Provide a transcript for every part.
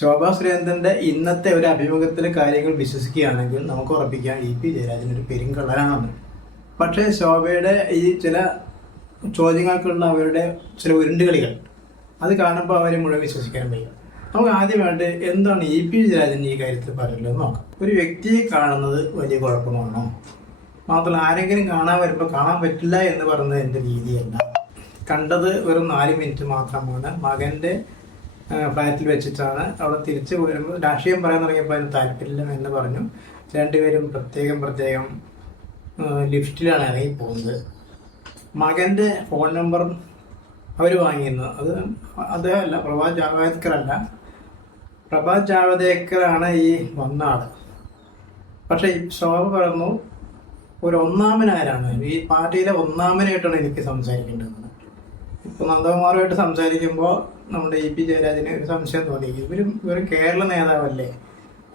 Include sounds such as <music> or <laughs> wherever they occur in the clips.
ശോഭാ സുരേന്ദ്രന്റെ ഇന്നത്തെ ഒരു അഭിമുഖത്തിലെ കാര്യങ്ങൾ വിശ്വസിക്കുകയാണെങ്കിൽ നമുക്ക് ഉറപ്പിക്കാം ഇ പി ജയരാജൻ ഒരു പെരുങ്കള്ളനാണെന്ന്. പക്ഷേ ശോഭയുടെ ഈ ചില ചോദ്യങ്ങൾക്കുള്ള അവരുടെ ചില ഉരുണ്ടുകളികൾ അത് കാണുമ്പോൾ അവരെ മുഴുവൻ വിശ്വസിക്കാൻ വയ്യ. നമുക്ക് ആദ്യമായിട്ട് എന്താണ് ഇ പി ജയരാജൻ ഈ കാര്യത്തിൽ പറയുന്നത് നോക്കാം. ഒരു വ്യക്തിയെ കാണുന്നത് വലിയ കുഴപ്പമാണോ? മാത്രമല്ല ആരെങ്കിലും കാണാൻ വരുമ്പോൾ കാണാൻ പറ്റില്ല എന്ന് പറയുന്നത് എന്റെ രീതിയല്ല. കണ്ടത് വെറും നാല് മിനിറ്റ് മാത്രമാണ്. മകന്റെ ആ, ഫ്ലാറ്റിൽ വെച്ചിട്ടാണ്. അവിടെ തിരിച്ചു പോരുമ്പോൾ രാഷ്ട്രീയം പറയാൻ തുടങ്ങിയപ്പോൾ അതിന് താല്പര്യമില്ല എന്ന് പറഞ്ഞു. രണ്ടുപേരും പ്രത്യേകം പ്രത്യേകം ലിഫ്റ്റിലാണ് ഇറങ്ങി പോകുന്നത്. മകന്റെ ഫോൺ നമ്പർ അവർ വാങ്ങിയിരുന്നു. അത് അദ്ദേഹമല്ല പ്രഭാത് ജാവദേക്കർ അല്ല പ്രഭാത് ജാവദേക്കറാണ് ഈ വന്ന പക്ഷെ ഈ ശോഭ പറഞ്ഞു ഒരു ഒന്നാമനാരാണ്? ഈ പാർട്ടിയിലെ ഒന്നാമനായിട്ടാണ് എനിക്ക് സംസാരിക്കേണ്ടത്. ഇപ്പൊ നന്ദകുമാറുമായിട്ട് സംസാരിക്കുമ്പോൾ നമ്മുടെ ഇ പി ജയരാജന് ഒരു സംശയം തോന്നി. ഇവരും ഇവർ കേരള നേതാവല്ലേ?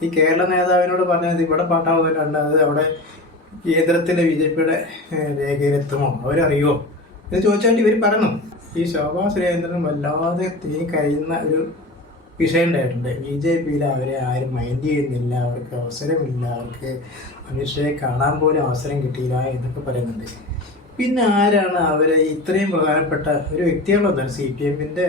ഈ കേരള നേതാവിനോട് പറഞ്ഞത് ഇവിടെ പാട്ടാവുന്നുണ്ട് അത് അവിടെ കേന്ദ്രത്തിലെ ബി ജെ പിയുടെ രേഖയിലെത്തുമോ? അവരറിയോ എന്ന് ചോദിച്ചാൽ ഇവർ പറഞ്ഞു. ഈ ശോഭാ സുരേന്ദ്രൻ വല്ലാതെ തീ കഴിയുന്ന ഒരു വിഷയം ഉണ്ടായിട്ടുണ്ട്. ബി ജെ പിയിൽ അവരെ ആരും മൈൻഡ് ചെയ്യുന്നില്ല. അവർക്ക് അവസരമില്ല. അവർക്ക് അമിത്ഷയെ കാണാൻ പോലും അവസരം കിട്ടിയില്ല എന്നൊക്കെ പറയുന്നുണ്ട്. പിന്നെ ആരാണ് അവരെ ഇത്രയും പ്രധാനപ്പെട്ട ഒരു വ്യക്തിയാണോ സി പി എമ്മിന്റെ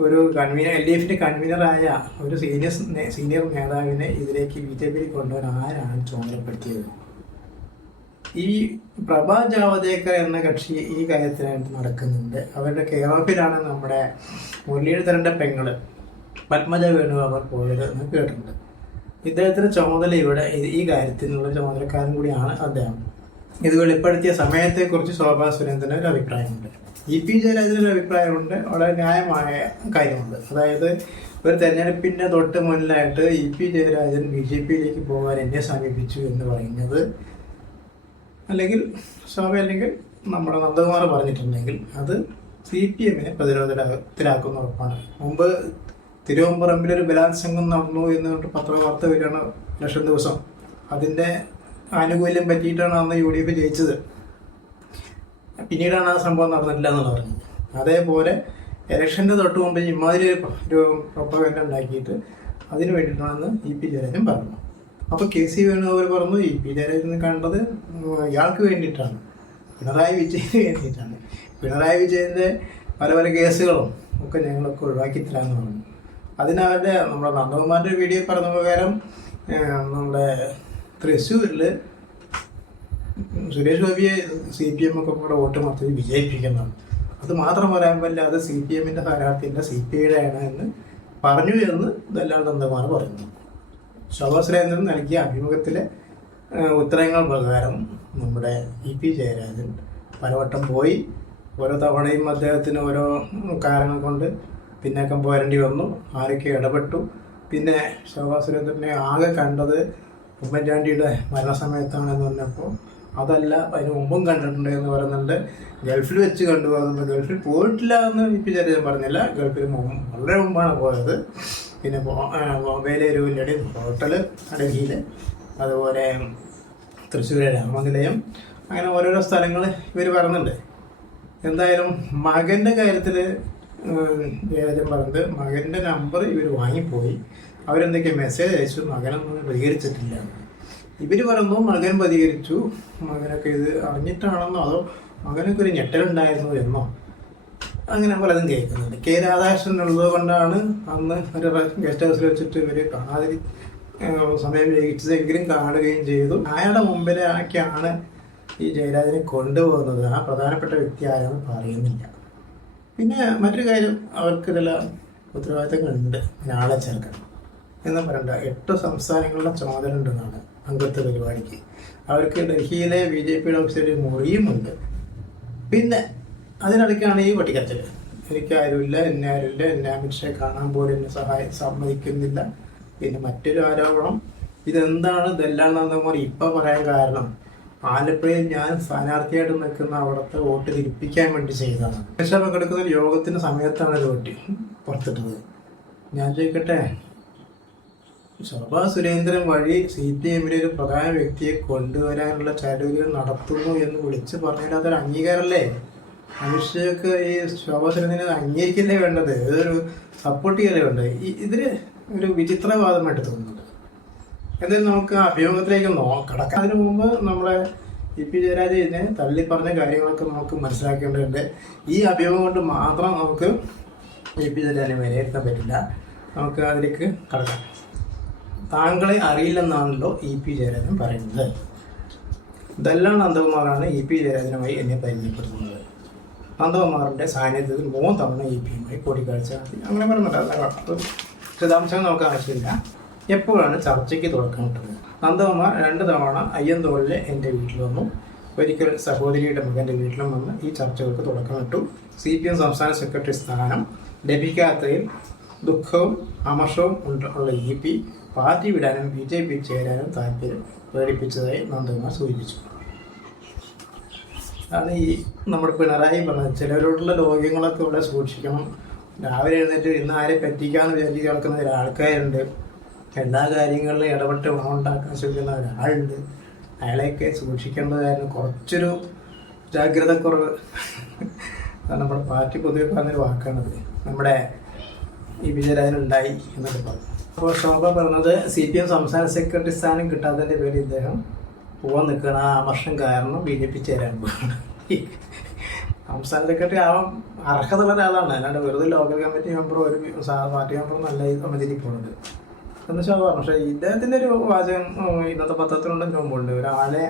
ഒരു കൺവീനർ എൽ ഡി എഫിന്റെ കൺവീനറായ ഒരു സീനിയർ സീനിയർ നേതാവിനെ ഇതിലേക്ക് ബി ജെ പിയിൽ കൊണ്ടുവരാൻ ആരാണ് ചുമതലപ്പെടുത്തിയത്? ഈ പ്രഭാ ജാവദേക്കർ എന്ന കക്ഷി ഈ കാര്യത്തിനായിട്ട് നടക്കുന്നുണ്ട്. അവരുടെ കേരളത്തിലാണ് നമ്മുടെ മുരളീധരന്റെ പെങ്ങൾ. പത്മജ വേണു അവർ പോയത് എന്ന് കേട്ടിട്ടുണ്ട്. ഇദ്ദേഹത്തിന്റെ ചുമതല ഇവിടെ ഈ- ഈ കാര്യത്തിനുള്ള ചുമതലക്കാരൻ കൂടിയാണ് അദ്ദേഹം. ഇത് വെളിപ്പെടുത്തിയ സമയത്തെക്കുറിച്ച് ശോഭാ സുരേന്ദ്രന് ഒരു അഭിപ്രായമുണ്ട്. ഇ പി ജയരാജന്റെ അഭിപ്രായമുണ്ട്. വളരെ ന്യായമായ കാര്യമുണ്ട്. അതായത് ഒരു തെരഞ്ഞെടുപ്പിന്റെ തൊട്ട് മുന്നിലായിട്ട് E P Jayarajan B J പിയിലേക്ക് പോകാൻ എന്നെ സമീപിച്ചു എന്ന് പറയുന്നത് അല്ലെങ്കിൽ ശോഭ അല്ലെങ്കിൽ നമ്മുടെ നന്ദകുമാർ പറഞ്ഞിട്ടുണ്ടെങ്കിൽ അത് സി പി എമ്മിനെ പ്രതിരോധത്തിലാക്കുന്ന ഉറപ്പാണ്. മുമ്പ് തിരുവമ്പറമ്പിൽ ഒരു ബലാത്സംഗം നടന്നു എന്ന് പറഞ്ഞിട്ട് പത്രവാർത്ത വരികയാണ് ലക്ഷം ദിവസം. അതിന്റെ ആനുകൂല്യം പറ്റിയിട്ടാണ് അന്ന് യു ഡി എഫ് ജയിച്ചത്. പിന്നീടാണ് ആ സംഭവം നടന്നിട്ടില്ല എന്ന് പറഞ്ഞത്. അതേപോലെ ഇലക്ഷന്റെ തൊട്ട് മുമ്പ് ഇമാതിരി ഒരു പ്രൊപ്പഗൻഡ ഉണ്ടാക്കിയിട്ട് അതിനു വേണ്ടിയിട്ടാണെന്ന് ഇ പി ജയരാജൻ പറഞ്ഞു. അപ്പൊ കെ സി വേണുഗോപാൽ പറഞ്ഞു ഇ പി ജയരാജൻ കണ്ടത് ഇയാൾക്ക് വേണ്ടിയിട്ടാണ്. പിണറായി വിജയന് വേണ്ടിയിട്ടാണ്. പിണറായി വിജയന്റെ പല പല കേസുകളും ഒക്കെ ഞങ്ങളൊക്കെ ഒഴിവാക്കി തരാമെന്ന് പറഞ്ഞു. അതിനവരുടെ നമ്മുടെ നന്ദകുമാറിന്റെ വീഡിയോ പറഞ്ഞ പ്രകാരം നമ്മുടെ തൃശ്ശൂരിൽ സുരേഷ് ഗോപിയെ സി പി എം ഒക്കെ കൂടെ വോട്ട് മൊത്തത്തിൽ വിജയിപ്പിക്കുന്നതാണ് അത് മാത്രം പറയാൻ പറ്റില്ല അത് സി പി എമ്മിന്റെ സ്ഥാനാർത്ഥിയല്ല സി പി ഐയുടെ ആണ് എന്ന് പറഞ്ഞു എന്ന് ദല്ലാൽ നന്ദകുമാർ പറയുന്നു. ശോഭാ സുരേന്ദ്രൻ നൽകിയ അഭിമുഖത്തിലെ ഉത്തരങ്ങൾ പ്രകാരം നമ്മുടെ ഇ പി ജയരാജൻ പലവട്ടം പോയി ഓരോ തവണയും അദ്ദേഹത്തിന് ഓരോ കാരണം കൊണ്ട് പിന്നേക്കം പോരേണ്ടി വന്നു ആരൊക്കെ ഇടപെട്ടു. പിന്നെ ശോഭാ സുരേന്ദ്രനെ ആകെ കണ്ടത് ഉമ്മൻചാണ്ടിയുടെ മരണസമയത്താണെന്ന് പറഞ്ഞപ്പോൾ അതല്ല അതിന് മുമ്പും കണ്ടിട്ടുണ്ട് എന്ന് പറയുന്നുണ്ട്. ഗൾഫിൽ വെച്ച് കണ്ടു പറയുന്നുണ്ട് ഗൾഫിൽ പോയിട്ടില്ല എന്ന് ഇപ്പം ചെറിയ പറഞ്ഞില്ല. ഗൾഫിൽ വളരെ മുമ്പാണ് പോയത്. പിന്നെ വലിയ ഹോട്ടൽ ഡൽഹിയിൽ അതുപോലെ തൃശ്ശൂരെ രാമനിലയം. അങ്ങനെ ഓരോരോ സ്ഥലങ്ങൾ ഇവർ പറയുന്നുണ്ട് എന്തായാലും മകന്റെ കാര്യത്തിൽ ജയരാജൻ പറഞ്ഞത് മകന്റെ നമ്പർ ഇവർ വാങ്ങിപ്പോയി. അവരെന്തൊക്കെ മെസ്സേജ് അയച്ചു. മകനൊന്നും പ്രതികരിച്ചിട്ടില്ല ഇവർ പറയുന്നു മകൻ പ്രതികരിച്ചു. മകനൊക്കെ ഇത് അറിഞ്ഞിട്ടാണെന്നോ? അതോ മകനൊക്കെ ഒരു ഞെട്ടലുണ്ടായിരുന്നു എന്നോ? അങ്ങനെ പലതും കേൾക്കുന്നുണ്ട്. കെ രാധാകൃഷ്ണൻ ഉള്ളത് കൊണ്ടാണ് അന്ന് ഒരു ഗസ്റ്റ് ഹൗസിൽ വെച്ചിട്ട് ഇവർ കാണാതിരി ഏഹ് സമയം വൈകിച്ചതെങ്കിലും കാണുകയും ചെയ്തു. അയാളുടെ ആക്കിയാണ് ഈ ജയരാജനെ കൊണ്ടുപോകുന്നത്. ആ പ്രധാനപ്പെട്ട വ്യക്തി ആരാണെന്ന് പറയുന്നില്ല. പിന്നെ മറ്റൊരു കാര്യം അവർക്ക് ചില ഉത്തരവാദിത്തങ്ങളുണ്ട്. ആളെ ചേർക്കണം എന്ന് പറയണ്ട എട്ട് സംസ്ഥാനങ്ങളുടെ ചുമതല ഉണ്ടെന്നാണ് അംഗത്വ പരിപാടിക്ക്. അവർക്ക് ഡൽഹിയിലെ ബി ജെ പിയുടെ ഓഫീസിൽ മുറിയുമുണ്ട്. പിന്നെ അതിനിടയ്ക്കാണ് ഈ വട്ടിക്കച്ചൽ എനിക്കാരുമില്ല എന്നെ ആരുമില്ല എന്നെ അമിത്ഷാ കാണാൻ പോലും എന്നെ സഹായ സമ്മതിക്കുന്നില്ല. പിന്നെ മറ്റൊരു ആരോപണം ഇതെന്താണ് ഇതെല്ലാം പറയും ഇപ്പൊ പറയാൻ കാരണം? ആലപ്പുഴയിൽ ഞാൻ സ്ഥാനാർത്ഥിയായിട്ട് നിൽക്കുന്ന അവിടുത്തെ വോട്ട് തിരിപ്പിക്കാൻ വേണ്ടി ചെയ്തതാണ്. അമിത്ഷാ പങ്കെടുക്കുന്ന യോഗത്തിന്റെ സമയത്താണ് ഇത് വെട്ടി പുറത്തിട്ടത്. ഞാൻ ചോദിക്കട്ടെ? ശോഭാ സുരേന്ദ്രൻ വഴി സി പി എമ്മിലെ ഒരു പ്രധാന വ്യക്തിയെ കൊണ്ടുവരാനുള്ള ചാടുകൾ നടത്തുന്നു എന്ന് വിളിച്ച് പറഞ്ഞാൽ അതൊരു അംഗീകാരമല്ലേ? അമിത്ഷയ്ക്ക് ഈ ശോഭാ സുരേന്ദ്രനെ അംഗീകരിക്കല്ലേ വേണ്ടത്. ഇതൊരു സപ്പോർട്ട് ചെയ്യലേ വേണ്ടത്. ഈ ഇതിൽ ഒരു വിചിത്രവാദമായിട്ട് തോന്നുന്നുണ്ട്. എന്തായാലും നമുക്ക് അഭിമുഖത്തിലേക്ക് നോക്കടക്കാം അതിനു മുമ്പ് നമ്മളെ ഇ പി ജയരാജനെ തള്ളി പറഞ്ഞ കാര്യങ്ങളൊക്കെ നമുക്ക് മനസ്സിലാക്കേണ്ടതുണ്ട്. ഈ അഭിമുഖം കൊണ്ട് മാത്രം നമുക്ക് ഇ പി ജയരാജനെ വിലയിരുത്താൻ പറ്റില്ല. നമുക്ക് അതിലേക്ക് കടക്കാം. താങ്കളെ അറിയില്ലെന്നാണല്ലോ ഇ പി ജയരാജൻ പറയുന്നത്. ഇതെല്ലാം നന്ദകുമാറാണ് ഇ പി ജയരാജനുമായി എന്നെ പരിചയപ്പെടുത്തുന്നത്. നന്ദകുമാറിന്റെ സാന്നിധ്യത്തിൽ മൂന്ന് തവണ ഇ പിയുമായി കൂടിക്കാഴ്ച നടത്തി. അങ്ങനെ പറഞ്ഞിട്ടുണ്ട് വിശദാംശങ്ങൾ നമുക്ക് ആവശ്യമില്ല. എപ്പോഴാണ് ചർച്ചയ്ക്ക് തുടക്കം കിട്ടുന്നത്? നന്ദകുമാർ രണ്ട് തവണ അയ്യന്തോളിലെ എന്റെ വീട്ടിൽ വന്നു. ഒരിക്കൽ സഹോദരിയുടെ മകന്റെ വീട്ടിലും വന്ന് ഈ ചർച്ചകൾക്ക് തുടക്കമിട്ടു സി പി എം സംസ്ഥാന സെക്രട്ടറി സ്ഥാനം ലഭിക്കാത്തതിൽ ദുഃഖവും അമർഷവും ഉള്ള ഇ പി. പാർട്ടി വിടാനും ബി ജെ പി ചേരാനും താല്പര്യം പ്രകടിപ്പിച്ചതായി നന്ദകുമാർ സൂചിപ്പിച്ചു. അതാണ് ഈ നമ്മുടെ പിണറായി പറഞ്ഞത്. ചിലരോടുള്ള ലോക്യങ്ങളൊക്കെ ഇവിടെ സൂക്ഷിക്കണം. രാവിലെ എഴുന്നേറ്റ് ഇന്ന് ആരെ പറ്റിക്കാന്ന് വിചാരിച്ച് കേൾക്കുന്ന ഒരാൾക്കാരുണ്ട് എല്ലാ കാര്യങ്ങളിലും ഇടപെട്ട് ഗുണം ഉണ്ടാക്കാൻ ശ്രമിക്കുന്ന ഒരാളുണ്ട്. അയാളെയൊക്കെ സൂക്ഷിക്കേണ്ടതായിരുന്നു. കുറച്ചൊരു ജാഗ്രതക്കുറവ്. കുറവ് നമ്മുടെ പാർട്ടി പൊതുവെ പറഞ്ഞൊരു വാക്കാണത്. നമ്മുടെ ഈ വിജയരാജനുണ്ടായി എന്നൊക്കെ പറഞ്ഞു. അപ്പോൾ ശോഭ പറഞ്ഞത് സി പി എം സംസ്ഥാന സെക്രട്ടറി സ്ഥാനം കിട്ടാത്തതിന്റെ പേരിൽ ഇദ്ദേഹം പോകാൻ നിൽക്കുകയാണ്. ആ വർഷം കാരണം ബി ജെ പി ചേരാൻ പോവാണ്. സംസ്ഥാന സെക്രട്ടറി ആവാൻ അർഹതയുള്ള ഒരാളാണ്. അല്ലാണ്ട് വെറുതെ ലോക്കൽ കമ്മിറ്റി മെമ്പർ ഒരു പാർട്ടി മെമ്പർ നല്ല കമ്മിറ്റിയിൽ പോകുന്നത് എന്ന് ശോഭ പറഞ്ഞു. പക്ഷേ ഇദ്ദേഹത്തിന്റെ ഒരു വാചകം ഇന്നത്തെ പത്രത്തിലുണ്ടെന്ന് മുമ്പുണ്ട് ഒരാളെ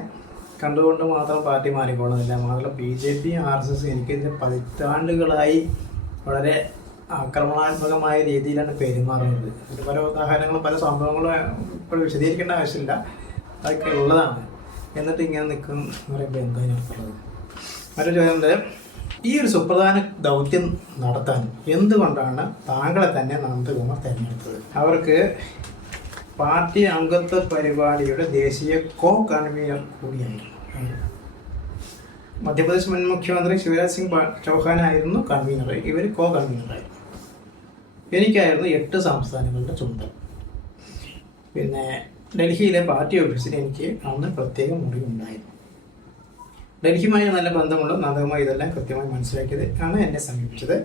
കണ്ടുകൊണ്ട് മാത്രം പാർട്ടി മാറിക്കോളുന്നില്ല മാത്രമല്ല B J P R S S എനിക്കിതിന്റെ പതിറ്റാണ്ടുകളായി വളരെ ആക്രമണാത്മകമായ രീതിയിലാണ് പെരുമാറുന്നത്. പല ഉദാഹരണങ്ങളും പല സംഭവങ്ങളും ഇപ്പോൾ വിശദീകരിക്കേണ്ട ആവശ്യമില്ല. അതൊക്കെ ഉള്ളതാണ്. എന്നിട്ട് ഇങ്ങനെ നിൽക്കും എന്ന് പറയുമ്പോൾ എന്താണ് ഉള്ളത് മറ്റൊരു ചോദ്യം ഈ ഒരു സുപ്രധാന ദൗത്യം നടത്താൻ എന്തുകൊണ്ടാണ് താങ്കളെ തന്നെ നന്ദകുമാർ തിരഞ്ഞെടുത്തത്? അവർക്ക് പാർട്ടി അംഗത്വ പരിപാടിയുടെ ദേശീയ കോ കൺവീനർ കൂടിയായിരുന്നു. മധ്യപ്രദേശ് മുൻ മുഖ്യമന്ത്രി ശിവരാജ് സിംഗ് ചൗഹാനായിരുന്നു കൺവീനർ ഇവർ കോ കൺവീനറായിരുന്നു എനിക്കായിരുന്നു എട്ട് സംസ്ഥാനങ്ങളുടെ ചുമതല. പിന്നെ ഡൽഹിയിലെ പാർട്ടി ഓഫീസിൽ എനിക്ക് അന്ന് പ്രത്യേക മുറി ഉണ്ടായിരുന്നു. ഡൽഹിയുമായി നല്ല ബന്ധമുള്ള നന്ദകുമാർ ഇതെല്ലാം കൃത്യമായി മനസ്സിലാക്കിയത് ആണ് എന്നെ സമീപിച്ചത്.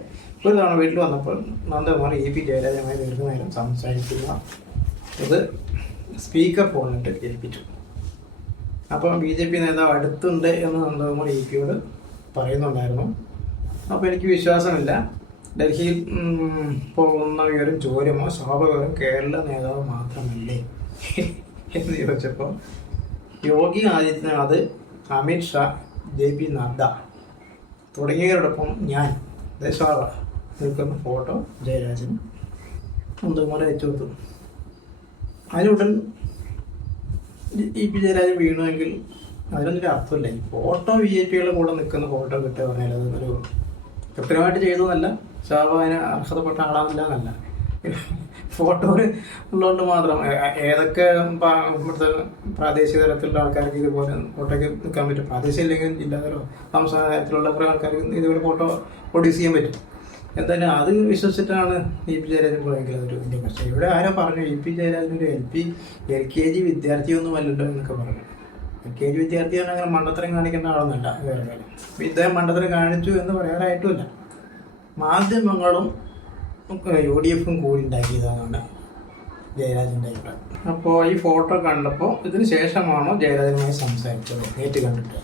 ഒരു തവണ വീട്ടിൽ വന്നപ്പോൾ നന്ദകുമാർ ഇ പി ജയരാജനുമായി ദീർഘനേരം സംസാരിക്കുക ഇത് സ്പീക്കർ ഫോണിട്ട് ഏൽപ്പിച്ചു അപ്പോൾ ബി ജെ പി നേതാവ് അടുത്തുണ്ട് എന്ന് നന്ദകുമാർ ഇ പിയോട് പറയുന്നുണ്ടായിരുന്നു. അപ്പോൾ എനിക്ക് വിശ്വാസമില്ല. ഡൽഹിയിൽ പോകുന്നവരും ചോരുമോ ശോഭ കേരള നേതാവ് മാത്രമല്ലേ? എന്ന് ചോദിച്ചപ്പോൾ യോഗി ആദിത്യനാഥ് അമിത് ഷാ ജെ പി നദ്ദ തുടങ്ങിയവരോടൊപ്പം ഞാൻ ദേശാറ നിൽക്കുന്ന ഫോട്ടോ ജയരാജൻ നന്ദകുമാർ അയച്ചു കൊടുത്തു. അതിനുടൻ ഇ പി ജയരാജൻ വീണുവെങ്കിൽ അതിനൊന്നും ഒരു അർത്ഥമില്ല. ഈ ഫോട്ടോ ബി ജെ പികളുടെ കൂടെ നിൽക്കുന്ന ഫോട്ടോ കിട്ടുക പറഞ്ഞാൽ അതൊരു കൃത്യമായിട്ട് ചെയ്തതല്ല. ശാബ അതിന് അർഹതപ്പെട്ട ആളാവില്ല എന്നല്ല ഫോട്ടോ ഉള്ളതുകൊണ്ട് മാത്രം. ഏതൊക്കെ ഇവിടുത്തെ പ്രാദേശിക തലത്തിലുള്ള ആൾക്കാർക്ക് ഇതുപോലെ ഫോട്ടോയ്ക്ക് നിൽക്കാൻ പറ്റും? പ്രാദേശിക ഇല്ലെങ്കിൽ ജില്ലാതലോ സംസ്ഥാന തലത്തിലുള്ള കുറേ ആൾക്കാർക്ക് ഇതുപോലെ ഫോട്ടോ പ്രൊഡ്യൂസ് ചെയ്യാൻ പറ്റും. എന്തായാലും അത് വിശ്വസിച്ചിട്ടാണ് ഇ പി ജയരാജൻ പോയെങ്കിൽ അതൊരു വലിയ പ്രശ്നം. ഇവിടെ ആരോ പറഞ്ഞു E P Jayarajan L P L K G വിദ്യാർത്ഥിയൊന്നും അല്ലല്ലോ എന്നൊക്കെ പറഞ്ഞു. എൽ കെ ജി വിദ്യാർത്ഥിയാണ് അങ്ങനെ മണ്ടത്തരം കാണിക്കേണ്ട ആളൊന്നുമല്ല വേറെ ഇദ്ദേഹം മണ്ടത്തരം കാണിച്ചു എന്ന് പറയാറായിട്ടുമില്ല. മാധ്യമങ്ങളും യു ഡി എഫും കൂടി ഉണ്ടാക്കിയതാണ് ജയരാജന്റെ അഭിപ്രായം അപ്പോൾ ഈ ഫോട്ടോ കണ്ടപ്പോൾ ഇതിന് ശേഷമാണോ ജയരാജനുമായി സംസാരിച്ചത്? നേരിട്ട് കണ്ടിട്ട്.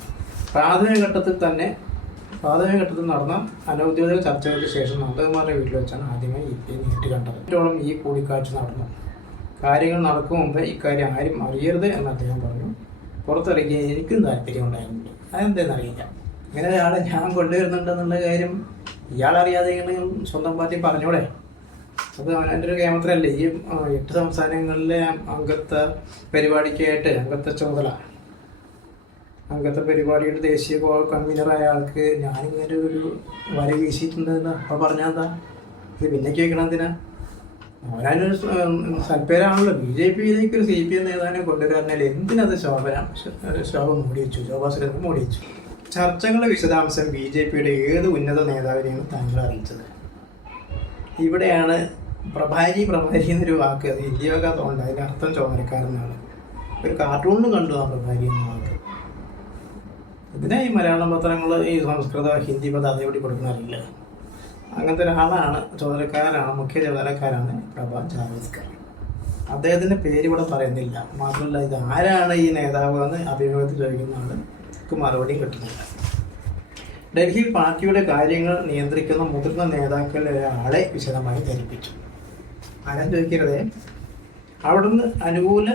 പ്രാഥമിക ഘട്ടത്തിൽ തന്നെ പ്രാഥമിക ഘട്ടത്തിൽ നടന്ന അനൗദ്യോഗിക ചർച്ചകൾക്ക് ശേഷം നന്ദകുമാറിന്റെ വീട്ടിൽ വെച്ചാണ് ആദ്യമായി ഇ പി നേരിട്ട് കണ്ടത്. ഏറ്റവും ഈ കൂടിക്കാഴ്ച നടന്നു. കാര്യങ്ങൾ നടക്കും മുമ്പ് ഇക്കാര്യം ആരും അറിയരുത് എന്ന് അദ്ദേഹം പറഞ്ഞു. പുറത്തിറങ്ങിയ എനിക്കും താല്പര്യം ഉണ്ടായിരുന്നില്ല. അതെന്തെന്നറിയില്ല. ഇങ്ങനെ ഒരാളെ ഞാൻ കൊണ്ടുവരുന്നുണ്ടെന്നുള്ള കാര്യം ഇയാളറിയാതെ അറിയാതെ സ്വന്തം പാർട്ടി പറഞ്ഞൂടെ? അത് അവന്റെ ഒരു കേമത്രല്ലേ ഈ എട്ട് സംസ്ഥാനങ്ങളിലെ അംഗത്വ പരിപാടിക്കായിട്ട് അംഗത്വ ചുമതല. അംഗത്വ പരിപാടിയുടെ ദേശീയ കൺവീനറായ ആൾക്ക് ഞാനിങ്ങനെ ഒരു വര വീശിയിട്ടുണ്ടെന്ന് അപ്പൊ പറഞ്ഞാൽ എന്താ? ഇത് പിന്നെ കേൾക്കണം എന്തിനാ? അവനൊരു സൽപ്പേരാണല്ലോ. ബി ജെ പിയിലേക്ക് ഒരു സി പി എം നേതാവിനെ കൊണ്ടുവരാറിനാൽ എന്തിനത് ശോഭന? ശോഭ മൂടി വെച്ചു. ശോഭാസുരൻ മൂടി വെച്ചു. ചർച്ചകളുടെ വിശദാംശം ബി ജെ പിയുടെ ഏത് ഉന്നത നേതാവിനെയാണ് താങ്കൾ അറിയിച്ചത്? ഇവിടെയാണ് പ്രഭാരി പ്രഭാരി എന്നൊരു വാക്ക് അത് ഹിന്ദിയാകാത്തതുകൊണ്ട് അതിന്റെ അർത്ഥം ചോദനക്കാരനാണ്. ഒരു കാർട്ടൂണിലും കണ്ടു ആ പ്രഭാരി എന്ന വാക്ക്. ഇതിനെ ഈ മലയാളം പത്രങ്ങൾ ഈ സംസ്കൃത ഹിന്ദി പദം അതേപടി കൊടുക്കുന്നറിയില്ല അങ്ങനത്തെ ഒരാളാണ് ചോദനക്കാരനാണ് മുഖ്യ ചോദനക്കാരാണ് പ്രഭാ ജാവേദ്കർ അദ്ദേഹത്തിന്റെ പേര് ഇവിടെ പറയുന്നില്ല. മാത്രമല്ല ഇത് ആരാണ് ഈ നേതാവ് എന്ന് അഭിമുഖത്തിൽ ചോദിക്കുന്ന ആൾക്ക് മറുപടിയും കിട്ടുന്നില്ല. ഡൽഹിയിൽ പാർട്ടിയുടെ കാര്യങ്ങൾ നിയന്ത്രിക്കുന്ന മുതിർന്ന നേതാക്കളിൽ ഒരാളെ വിശദമായി ധരിപ്പിച്ചു. ആരാൻ ചോദിക്കരുതേ? അവിടുന്ന് അനുകൂല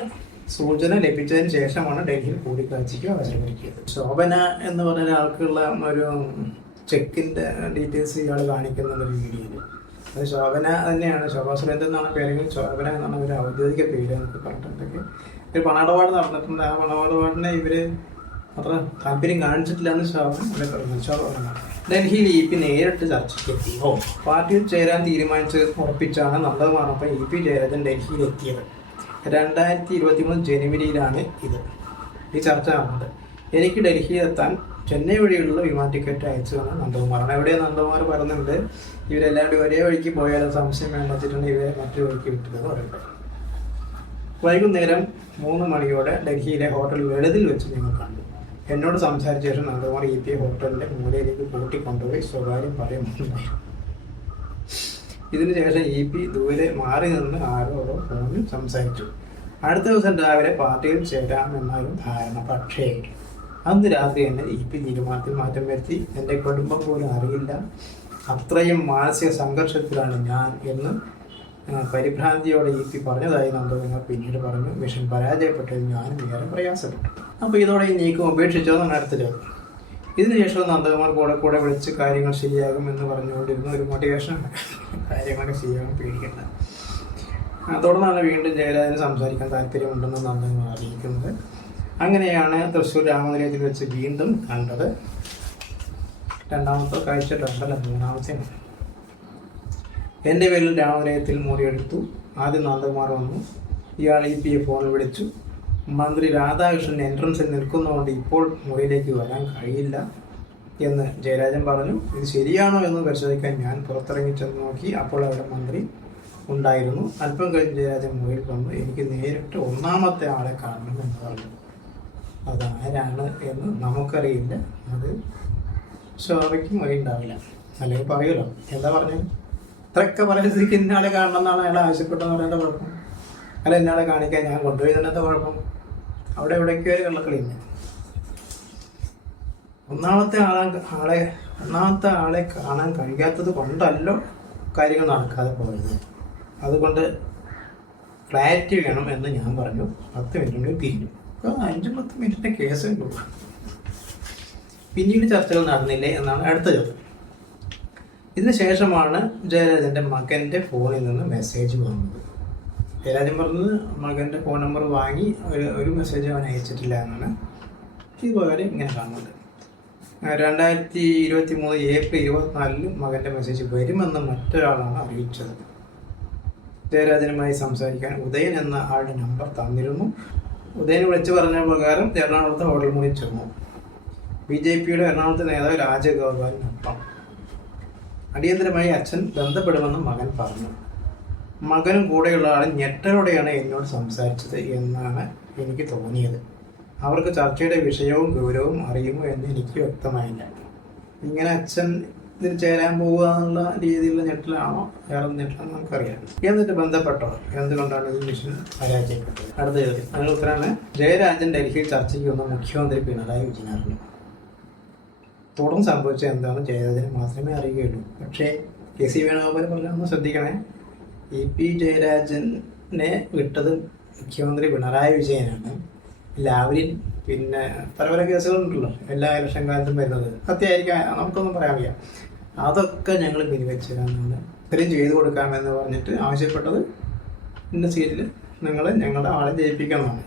സൂചന ലഭിച്ചതിന് ശേഷമാണ് ഡൽഹിയിൽ കൂടിക്കാഴ്ചയ്ക്ക് അവസരമൊരുക്കിയത് ശോഭന എന്ന് പറഞ്ഞ ആൾക്കുള്ള ഒരു ചെക്കിന്റെ ഡീറ്റെയിൽസ് ഇയാൾ കാണിക്കുന്ന ഒരു വീഡിയോയിൽ. അത് ശോഭന തന്നെയാണ്. ശോഭാ സുരേന്ദ്രൻ എന്നാണ് പേരെങ്കിൽ ശോഭന എന്നാണ് ഒരു ഔദ്യോഗിക പേര് എന്നൊക്കെ പറഞ്ഞിട്ടുണ്ടെങ്കിൽ ഒരു പണാടപാട് നടന്നിട്ടുണ്ട്. ആ പണാടപാടിനെ ഇവർ അത്ര താല്പര്യം കാണിച്ചിട്ടില്ല എന്ന് ശോഭന. ഡൽഹിയിൽ ഇ പി നേരിട്ട് ചർച്ചയ്ക്കെത്തി ഓ. പാർട്ടിയിൽ ചേരാൻ തീരുമാനിച്ച് ഉറപ്പിച്ചാണ് നന്ദകുമാറൊപ്പം ഇ പി ജയരാജൻ ഡൽഹിയിൽ എത്തിയത്. രണ്ടായിരത്തി ഇരുപത്തി മൂന്ന് ജനുവരിയിലാണ് ഇത്. ഈ ചർച്ച നടന്നത്. എനിക്ക് ഡൽഹിയിൽ എത്താൻ ചെന്നൈ വഴിയുള്ള വിമാന ടിക്കറ്റ് അയച്ചതാണ് നന്ദകുമാറാണ്. എവിടെ നന്ദകുമാർ പറയുന്നുണ്ട് ഇവരെല്ലാവരും ഒരേ വഴിക്ക് പോയാലും സംശയം വേണ്ട ഇവരെ മറ്റൊരു വഴിക്ക് വിട്ടതെന്ന് പറയുന്നത്. വൈകുന്നേരം മൂന്ന് മണിയോടെ ഡൽഹിയിലെ ഹോട്ടൽ വെളുതിൽ വെച്ച് ഞങ്ങൾ കണ്ടു. എന്നോട് സംസാരിച്ച ശേഷം നന്ദകുമാർ ഇ പി ഹോട്ടലിന്റെ മൂലയിലേക്ക് കൂട്ടിക്കൊണ്ടുപോയി സ്വകാര്യം പറയുന്നുണ്ടായി ഇതിനുശേഷം ഇ പി ദൂരെ മാറി നിന്ന് ആരോടോ ഫോണിൽ സംസാരിച്ചു. അടുത്ത ദിവസം രാവിലെ പാർട്ടിയിൽ ചേരാമെന്നായിരുന്നു ധാരണ. പക്ഷേ അന്ന് രാത്രി എന്നെ ഇ പി തീരുമാനത്തിൽ മാറ്റം വരുത്തി. എന്റെ കുടുംബം പോലും അറിയില്ല. അത്രയും മാനസിക സംഘർഷത്തിലാണ് ഞാൻ എന്ന് പരിഭ്രാന്തിയോടെ ഈ പി പറഞ്ഞതായി നന്ദകുമാർ പിന്നീട് പറഞ്ഞു മിഷൻ പരാജയപ്പെട്ടതിൽ ഞാനും ഏറെ പ്രയാസപ്പെട്ടു. അപ്പോൾ ഇതോടെ ഈ നീക്കം ഉപേക്ഷിച്ചോ അടുത്ത ചോദ്യം. ഇതിനുശേഷം നന്ദകുമാർ കൂടെ കൂടെ വിളിച്ച് കാര്യങ്ങൾ ശരിയാകും എന്ന് പറഞ്ഞുകൊണ്ടിരുന്ന ഒരു മോട്ടിവേഷൻ കാര്യങ്ങളൊക്കെ ശരിയാകും പേടിക്കേണ്ട. തുടർന്നാണ് വീണ്ടും ജയരാജന് സംസാരിക്കാൻ താല്പര്യമുണ്ടെന്ന് നന്ദകുമാർ അറിയിക്കുന്നത്. അങ്ങനെയാണ് തൃശ്ശൂർ രാമനിലയത്തിൽ വെച്ച് വീണ്ടും കണ്ടത്. രണ്ടാമത്തെ കാഴ്ച രണ്ടല്ല മൂന്നാമത്തെ എന്റെ പേരിൽ രാമനിലയത്തിൽ എടുത്തു ആദ്യം നന്ദകുമാർ വന്നു. ഇയാൾ ഇ പി എ ഫോണിൽ വിളിച്ചു. മന്ത്രി രാധാകൃഷ്ണൻ എൻട്രൻസിൽ നിൽക്കുന്നതുകൊണ്ട് ഇപ്പോൾ മുറിയിലേക്ക് വരാൻ കഴിയില്ല എന്ന് ജയരാജൻ പറഞ്ഞു. ഇത് ശരിയാണോ എന്ന് പരിശോധിക്കാൻ ഞാൻ പുറത്തിറങ്ങി ചെന്ന് നോക്കി. അപ്പോൾ അവിടെ മന്ത്രി ഉണ്ടായിരുന്നു. അല്പം കഴിഞ്ഞ് ജയരാജൻ മുറിയിൽ വന്നു. എനിക്ക് നേരിട്ട് ഒന്നാമത്തെ ആളെ കാണണം എന്ന് പറഞ്ഞു. അതാരാണ് എന്ന് നമുക്കറിയില്ല. അത് സ്വാഭാവികമായി ഉണ്ടാവില്ല അല്ലെങ്കിൽ പറയുമല്ലോ എന്താ പറഞ്ഞത്? ഇത്രയൊക്കെ പറയുന്നത് ഇന്നാളെ കാണണം എന്നാണ് അയാൾ ആവശ്യപ്പെട്ടെന്ന് പറയുന്നത് കുഴപ്പം. അല്ല ഇന്നാളെ കാണിക്കാൻ ഞാൻ കൊണ്ടുപോയി തന്നെ കുഴപ്പം? അവിടെ എവിടേക്ക് ഒരു കള്ളക്കളിയില്ല ഒന്നാമത്തെ ആളെ ആളെ ഒന്നാമത്തെ ആളെ കാണാൻ കഴിയാത്തത് കൊണ്ടല്ലോ കാര്യങ്ങൾ നടക്കാതെ പോയത്. അതുകൊണ്ട് ക്ലാരിറ്റി വേണം എന്ന് ഞാൻ പറഞ്ഞു. പത്ത് മിനിറ്റിനുള്ളിൽ അപ്പോൾ അഞ്ച് പത്ത് മിനിറ്റിന്റെ കേസേ ഉള്ളൂ പിന്നീട് ചർച്ചകൾ നടന്നില്ലേ എന്നാണ് അടുത്ത ചോദ്യം. ഇതിന് ശേഷമാണ് ജയരാജന്റെ മകന്റെ ഫോണിൽ നിന്ന് മെസ്സേജ് വന്നത്. ജയരാജൻ പറഞ്ഞത് മകന്റെ ഫോൺ നമ്പർ വാങ്ങി ഒരു ഒരു മെസ്സേജ് അവൻ അയച്ചിട്ടില്ല എന്നാണ്. ഇതുപോലെ ഇങ്ങനെ കാണുന്നത് രണ്ടായിരത്തി ഇരുപത്തി മൂന്ന് ഏപ്രിൽ ഇരുപത്തിനാലിന് മകന്റെ മെസ്സേജ് വരുമെന്ന് മറ്റൊരാളാണ് അറിയിച്ചത്. ജയരാജനുമായി സംസാരിക്കാൻ ഉദയൻ എന്ന ആളുടെ നമ്പർ തന്നിരുന്നു. ഉദയൻ വിളിച്ചു പറഞ്ഞ പ്രകാരം എറണാകുളത്ത് ഹോട്ടൽ മുറിയിൽ ചെന്നു ബി ജെ പിയുടെ എറണാകുളത്തെ നേതാവ് രാജഗോപാലിനൊപ്പം. അടിയന്തരമായി അച്ഛൻ ബന്ധപ്പെടുമെന്ന് മകൻ പറഞ്ഞു. മകനും കൂടെയുള്ള ആൾ ഞെട്ടലോടെയാണ് എന്നോട് സംസാരിച്ചത് എന്നാണ് എനിക്ക് തോന്നിയത്. അവർക്ക് ചർച്ചയുടെ വിഷയവും ഗൗരവവും അറിയുമോ എന്ന് എനിക്ക് വ്യക്തമായില്ല. ഇങ്ങനെ അച്ഛൻ ഇതിൽ ചേരാൻ പോവുക എന്നുള്ള രീതിയിലുള്ള ഞെട്ടലാണോ? വേറെ ഞെട്ടലാണെന്ന് നമുക്കറിയാം. എന്നിട്ട് ബന്ധപ്പെട്ടോ? എന്തുകൊണ്ടാണ് ഈ മിഷൻ പരാജയപ്പെട്ടത്? അടുത്ത ചോദ്യം. അതിന് ഉത്തരമാണ് ജയരാജൻ ഡൽഹിയിൽ ചർച്ചയ്ക്ക് വന്ന മുഖ്യമന്ത്രി പിണറായി വിജയൻ തുടർന്ന് സംഭവിച്ചത് എന്താണ് ജയരാജന് മാത്രമേ അറിയുകയുള്ളൂ. പക്ഷേ കെ സി വേണുഗോപാൽ പറഞ്ഞൊന്ന് ശ്രദ്ധിക്കണേ. ഇ പി ജയരാജനെ വിട്ടത് മുഖ്യമന്ത്രി പിണറായി വിജയനാണ്. ലാവലിൻ പിന്നെ പല പല കേസുകളുണ്ടല്ലോ എല്ലാ ഇലക്ഷൻ കാലത്തും വരുന്നത്. സത്യമായിരിക്കാം നമുക്കൊന്നും പറയാൻ വയ്യ. അതൊക്കെ ഞങ്ങൾ പിൻവലിച്ചു തരാമെന്നാണ് ഇത്രയും ചെയ്തു കൊടുക്കാമെന്ന് പറഞ്ഞിട്ട് ആവശ്യപ്പെട്ടത് ഇന്ന സീറ്റിൽ നിങ്ങൾ ഞങ്ങളുടെ ആളെ ജയിപ്പിക്കാമെന്നാണ്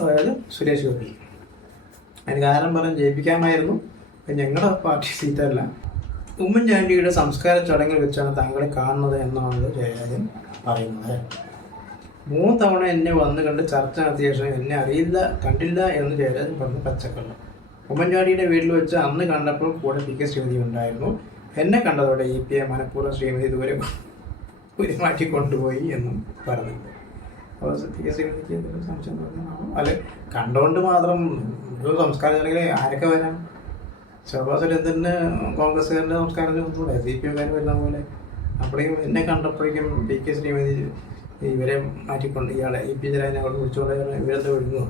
അതായത് സുരേഷ് ഗോപി. അതിന് കാരണം പറഞ്ഞ് ജയിപ്പിക്കാമായിരുന്നു. ഞങ്ങളുടെ പാർട്ടി സീറ്റല്ല. ഉമ്മൻചാണ്ടിയുടെ സംസ്കാര ചടങ്ങിൽ വെച്ചാണ് താങ്കളെ കാണുന്നത് എന്നാണ് ജയരാജൻ പറയുന്നത്. മൂന്ന് തവണ എന്നെ വന്നു കണ്ട് ചർച്ച നടത്തിയ ശേഷം എന്നെ അറിയില്ല കണ്ടില്ല എന്ന് ജയരാജൻ പറഞ്ഞു പച്ചക്കള്ളം. ഉമ്മൻചാണ്ടിയുടെ വീട്ടിൽ വെച്ച് അന്ന് കണ്ടപ്പോൾ കൂടെ പി കെ ശ്രീമതി ഉണ്ടായിരുന്നു. എന്നെ കണ്ടതോടെ ഇ പി എ മനഃപൂർവം ശ്രീമതി ദൂരെ ഉരുമാറ്റി കൊണ്ടുപോയി എന്നും പറഞ്ഞിട്ടുണ്ട് അപ്പോൾ കണ്ടുകൊണ്ട് മാത്രം സംസ്കാരം ആരൊക്കെ വരാം ശോഭാ സുരേന്ദ്രന് കോൺഗ്രസ്സുകാരുടെ സംസ്കാരത്തിന് ഒന്നുകൂടെ സി പി എംകാർ വരുന്ന പോലെ. അപ്പോഴേക്കും എന്നെ കണ്ടപ്പോഴേക്കും പി കെ ശ്രീമതി ഇവരെ മാറ്റിക്കൊണ്ട് ഇയാളെ ഇ പി ജലാനെ അവിടെ വിളിച്ചുകൊണ്ട് ഇവരെന്താ വിടുന്നു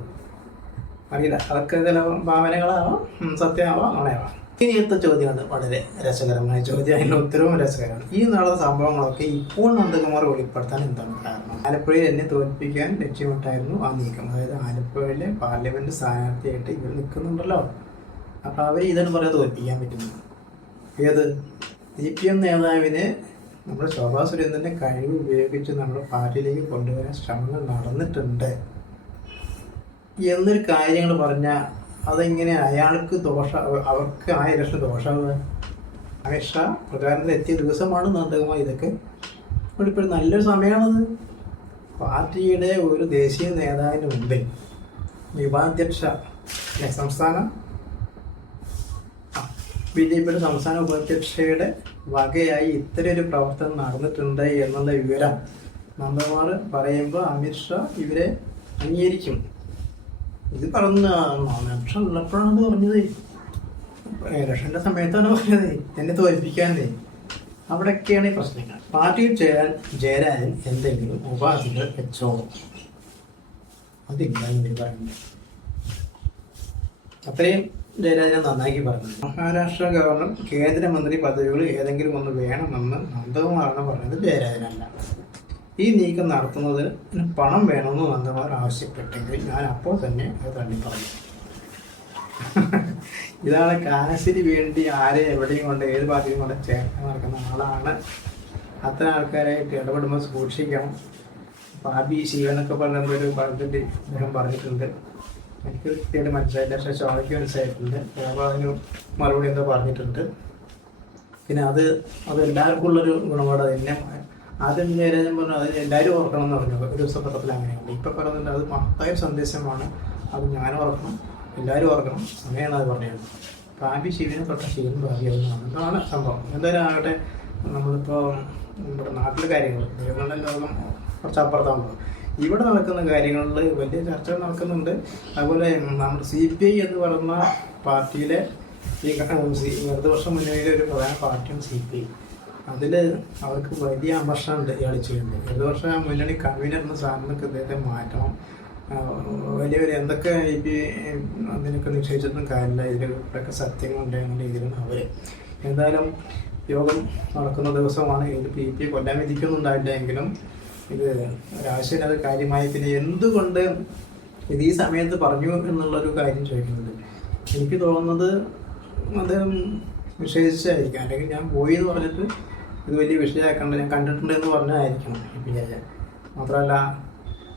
അറിയില്ല. അതൊക്കെ ചില ഭാവനകളാവാം സത്യമാവാം സത്യമാവാം നുണയാവാം ഇനിയത്തെ ചോദ്യമാണ് വളരെ രസകരമായ ചോദ്യം അതിന്റെ ഉത്തരവും രസകരമാണ്. ഈ നടന്ന സംഭവങ്ങളൊക്കെ ഇപ്പോൾ നന്ദകുമാർ വെളിപ്പെടുത്താൻ എന്താണ് കാരണം? ആലപ്പുഴയിൽ എന്നെ തോൽപ്പിക്കാൻ ലക്ഷ്യമിട്ടായിരുന്നു ആ നീക്കം. അതായത് ആലപ്പുഴയിലെ പാർലമെന്റ് സ്ഥാനാർത്ഥിയായിട്ട് ഇവർ നിൽക്കുന്നുണ്ടല്ലോ. അപ്പൊ അവർ ഇതാണ് പറയാൻ തോൽപ്പിക്കാൻ പറ്റുന്നു ഏത്? സി പി എം നേതാവിനെ നമ്മുടെ ശോഭാ സുരേന്ദ്രന്റെ കഴിവ് ഉപയോഗിച്ച് നമ്മുടെ പാർട്ടിയിലേക്ക് കൊണ്ടുവരാൻ ശ്രമങ്ങൾ നടന്നിട്ടുണ്ട്. എന്നൊരു കാര്യങ്ങൾ പറഞ്ഞാൽ അതെങ്ങനെ അയാൾക്ക് ദോഷ അവർക്ക് ആ ഇലക്ഷൻ ദോഷമാവുക പ്രചാരണത്തിൽ എത്തിയ ദിവസമാണ് നാന്തകമായി ഇതൊക്കെ. ഇപ്പോൾ നല്ലൊരു സമയമാണത്. പാർട്ടിയുടെ ഒരു ദേശീയ നേതാവിന് മുമ്പിൽ അല്ലെ, സംസ്ഥാന ബി ജെ പിയുടെ സംസ്ഥാന ഉപാധ്യക്ഷയുടെ വകയായി ഇത്തരം ഒരു പ്രവർത്തനം നടന്നിട്ടുണ്ട് എന്നുള്ള വിവരം നന്ദകുമാർ പറയുമ്പോൾ അമിത്ഷാ ഇവരെ അംഗീകരിക്കും. ഇത് പറഞ്ഞ അമിത്ഷാ ഉള്ളപ്പോഴാണ് പറഞ്ഞത് ഇലക്ഷന്റെ സമയത്താണ് പറഞ്ഞത്. എന്നെ തോൽപ്പിക്കാതെ അവിടെയൊക്കെയാണ് ഈ പ്രശ്നങ്ങൾ. പാർട്ടിയിൽ ചേരാൻ ചേരാൻ എന്തെങ്കിലും ഉപാധികൾ വെച്ചോ? അതില്ല എന്ന് പറയുന്നത് അത്രയും ജയരാജനെ നന്നാക്കി പറഞ്ഞു മഹാരാഷ്ട്ര ഗവർണർ കേന്ദ്രമന്ത്രി പദവികൾ ഏതെങ്കിലും ഒന്ന് വേണമെന്ന് നന്ദകുമാറാണ് പറഞ്ഞത് ജയരാജനല്ല. ഈ നീക്കം നടത്തുന്നതിന് പണം വേണമെന്ന് നന്ദകുമാർ ആവശ്യപ്പെട്ടെങ്കിൽ ഞാൻ അപ്പോൾ തന്നെ അത് തള്ളി പറഞ്ഞു. <laughs> ഇതാണ് കാശിന് വേണ്ടി ആരെ എവിടെയും കൊണ്ട് ഏത് പാർട്ടിയും കൊണ്ട് ചേർക്കാൻ നടക്കുന്ന ആളാണ്. അത്തരം ആൾക്കാരായിട്ട് ഇടപെടുമ്പോൾ സൂക്ഷിക്കണം. പാബി എന്നൊക്കെ പറഞ്ഞ ഒരു പഴത്തിന്റെ അദ്ദേഹം പറഞ്ഞിട്ടുണ്ട്. എനിക്ക് കൃത്യമായിട്ട് മനസ്സിലായില്ല. പക്ഷേ ചോളയ്ക്ക് മനസ്സിലായിട്ടുണ്ട്. അപ്പോൾ അതിന് മറുപടി എന്തോ പറഞ്ഞിട്ടുണ്ട്. പിന്നെ അത് അത് എല്ലാവർക്കും ഉള്ളൊരു ഗുണപാഠം എന്നെ നേരെ ഞാൻ പറഞ്ഞു അത് എല്ലാവരും ഓർക്കണം എന്ന് പറഞ്ഞു. ഒരു ദിവസം പത്രത്തിൽ അങ്ങനെയുണ്ട് ഇപ്പം പറയുന്നുണ്ട് അത് മഹത്തായ സന്ദേശമാണ്. അത് ഞാൻ ഓർക്കണം എല്ലാവരും ഓർക്കണം. സമയമാണ് അത് പറഞ്ഞത്. പാപി ശിവനെ തൊട്ട ശിവൻ ഭാവിയാവുന്നതാണ് അതാണ് സംഭവം. എന്തായാലും ആകട്ടെ നമ്മളിപ്പോൾ നമ്മുടെ നാട്ടിലെ കാര്യങ്ങൾ ദൈവങ്ങളുടെ ലോകം കുറച്ച് അപ്പുറത്താണല്ലോ ഇവിടെ നടക്കുന്ന കാര്യങ്ങളിൽ വലിയ ചർച്ചകൾ നടക്കുന്നുണ്ട്. അതുപോലെ നമ്മുടെ സി പി ഐ എന്ന് പറയുന്ന പാർട്ടിയിലെ ഈ ഇടതുപക്ഷ മുന്നണിയിലെ ഒരു പ്രധാന പാർട്ടിയാണ് സി പി ഐ. അതിൽ അവർക്ക് വലിയ അമർഷമുണ്ട് ഇയാൾ ചെയ്യുന്നത്. വർഷം മുന്നണി കൺവീനർ എന്ന സ്ഥാനത്തൊക്കെ ഇദ്ദേഹത്തെ മാറ്റണം. ആ, വലിയ ഒരു എന്തൊക്കെ ഈ പി അതിനൊക്കെ നിശ്ചയിച്ചിട്ടും കാര്യമില്ല. ഇതിലൊക്കെ സത്യങ്ങളുണ്ട് എന്ന രീതിയിലാണ് അവർ എന്തായാലും യോഗം നടക്കുന്ന ദിവസമാണ്. ഇത് പി പി കൊല്ലാൻ വിധിക്കുന്നുണ്ടായില്ല എങ്കിലും ഇത് അത് കാര്യമായി. പിന്നെ എന്തുകൊണ്ട് ഇത് ഈ സമയത്ത് പറഞ്ഞു എന്നുള്ളൊരു കാര്യം ചോദിക്കുന്നത് എനിക്ക് തോന്നുന്നത് അദ്ദേഹം വിശേഷിച്ചായിരിക്കാം അല്ലെങ്കിൽ ഞാൻ പോയി എന്ന് പറഞ്ഞിട്ട് ഇത് വലിയ വിഷയമാക്കണ്ട. ഞാൻ കണ്ടിട്ടുണ്ട് എന്ന് പറഞ്ഞായിരിക്കണം പി ജയ മാത്രമല്ല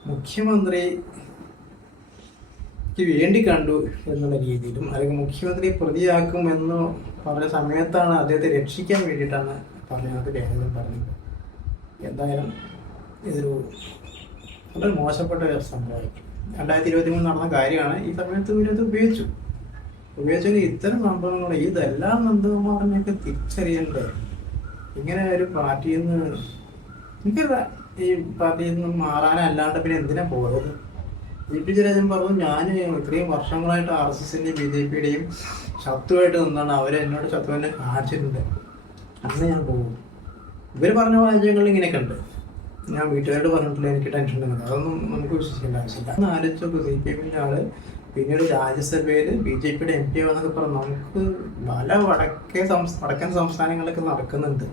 മുഖ്യമന്ത്രിക്ക് വേണ്ടി കണ്ടു എന്നുള്ള രീതിയിലും അല്ലെങ്കിൽ മുഖ്യമന്ത്രി പ്രതിയാക്കും എന്ന് പറഞ്ഞ സമയത്താണ് അദ്ദേഹത്തെ രക്ഷിക്കാൻ വേണ്ടിയിട്ടാണ് പറഞ്ഞത് രേഖകൾ പറഞ്ഞത്. എന്തായാലും ഇതൊരു വളരെ മോശപ്പെട്ട ഒരു സംഭവമായിരിക്കും. രണ്ടായിരത്തി ഇരുപത്തി മൂന്ന് നടന്ന കാര്യമാണ് ഈ സമയത്ത് ഇവരത് ഉപയോഗിച്ചു. ഉപയോഗിച്ചാൽ ഇത്തരം സംഭവങ്ങൾ ഇതെല്ലാം നന്ദകുമാറിനെയൊക്കെ തിരിച്ചറിയണ്ടേ ഇങ്ങനെ ഒരു പാർട്ടിയിൽ നിന്ന് എനിക്ക് ഈ പാർട്ടിയിൽ നിന്ന് മാറാനല്ലാണ്ട് പിന്നെ എന്തിനാ പോയത്? ഇ പി ജയരാജൻ പറഞ്ഞു ഞാൻ ഇത്രയും വർഷങ്ങളായിട്ട് ആർ എസ് എസിന്റെയും ബി ജെ പിയുടെയും ശത്രുവായിട്ട് നിന്നാണ്. അവരെ എന്നോട് ശത്രു എന്നെ കാണിച്ചിട്ടുണ്ട്. അന്ന് ഞാൻ പോകും. ഇവർ പറഞ്ഞ വാചകങ്ങൾ ഇങ്ങനെയൊക്കെ ഉണ്ട്. ഞാൻ വീട്ടുകാരോട് പറഞ്ഞിട്ടില്ല എനിക്ക് ടെൻഷൻ ഉണ്ടെന്ന് അതൊന്നും നമുക്ക് വിശ്വസിക്കേണ്ട ആവശ്യമില്ല. അന്ന് ആലോചിച്ചപ്പോൾ സി പി എമ്മിന്റെ ആൾ പിന്നീട് രാജ്യസഭയിൽ ബി ജെ പിയുടെ എം പി ആണെന്നൊക്കെ പറഞ്ഞു നമുക്ക് പല വടക്കേ സംസ്ഥ വടക്കൻ സംസ്ഥാനങ്ങളിലൊക്കെ നടക്കുന്നുണ്ട്.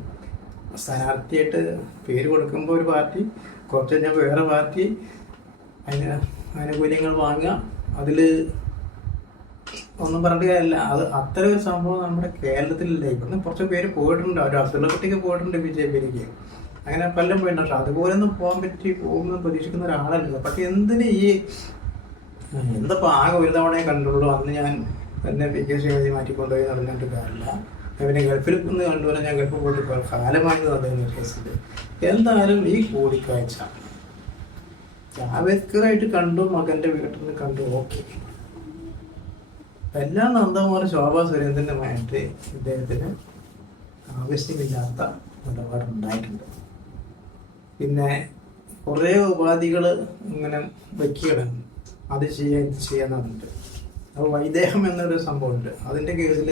സ്ഥാനാർത്ഥിയായിട്ട് പേര് കൊടുക്കുമ്പോൾ ഒരു പാർട്ടി കുറച്ച് കഴിഞ്ഞാൽ വേറെ പാർട്ടി അതിന് ആനുകൂല്യങ്ങൾ വാങ്ങുക. അതിൽ ഒന്നും പറഞ്ഞിട്ട് കാര്യമില്ല. അത് അത്തരം ഒരു സംഭവം നമ്മുടെ കേരളത്തിലില്ല. ഇവിടുന്ന് കുറച്ച് പേര് പോയിട്ടുണ്ട്. അവർ അബ്ദുള്ള കുട്ടിക്ക് പോയിട്ടുണ്ട് ബി ജെ പിയിലേക്ക്. അങ്ങനെ പലരും പോയിട്ടുണ്ട്. പക്ഷെ അതുപോലെ ഒന്നും പോകാൻ പറ്റി പോകുമെന്ന് പ്രതീക്ഷിക്കുന്ന ഒരാളല്ല. പക്ഷെ എന്തിന് ഈ എന്തപ്പോൾ ആകെ ഒരു തവണയെ കണ്ടുള്ളൂ. അന്ന് ഞാൻ എന്നെ പി കെ ശ്രീമതി മാറ്റിക്കൊണ്ടുപോയി നടന്നിട്ട് കാര്യമില്ല. പിന്നെ ഗൾഫിൽ നിന്ന് കണ്ടുപോലെ ഞാൻ ഗൾഫിൽ പോയിട്ട് ഇപ്പോൾ കാലമായത് അദ്ദേഹം കേസിൽ എന്തായാലും ഈ കൂടിക്കാഴ്ച ജാവേദ്കറായിട്ട് കണ്ടു മകന്റെ വീട്ടിൽ കണ്ടു ഓക്കെ. എല്ലാ നന്ദകുമാർ ശോഭാ സുരേന്ദ്രനുമായിട്ട് ഇദ്ദേഹത്തിന് ആവശ്യമില്ലാത്ത നിലപാടുണ്ടായിട്ടുണ്ട് പിന്നെ കുറേ ഉപാധികൾ ഇങ്ങനെ വയ്ക്കുകയാണ് അത് ചെയ്യാൻ ചെയ്യാൻ ചെയ്യാന്നുണ്ട് അപ്പോൾ വൈദേഹം എന്നൊരു സംഭവമുണ്ട്. അതിന്റെ കേസിൽ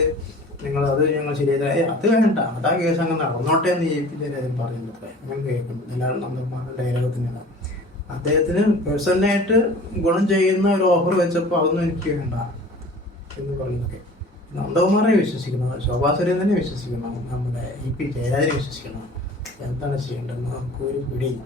നിങ്ങൾ അത് ഞങ്ങൾ ശരിയായി അത് വേണ്ട. ആ കേസ് അങ്ങ് നടന്നോട്ടെ എന്ന് ജയരാജൻ പറയുന്നത്. ഞാൻ കേൾക്കുന്നു എല്ലാവരും നന്ദകുമാറിന്റെ ഡയലോഗ് തന്നെയാണ് അദ്ദേഹത്തിന് പേഴ്സണലായിട്ട് ഗുണം ചെയ്യുന്ന ഒരു ഓഫർ വെച്ചപ്പോൾ അതൊന്നും എനിക്ക് വേണ്ട എന്ന് പറയുന്നൊക്കെ നന്ദകുമാറെ വിശ്വസിക്കണം. ശോഭാ സുരേന്ദ്രനെ വിശ്വസിക്കണം. നമ്മുടെ ഇ പി ജയരാജനെ വിശ്വസിക്കണം. എന്താണ് ചെയ്യേണ്ടതെന്ന് നമുക്ക് ഒരു പിടിയില്ല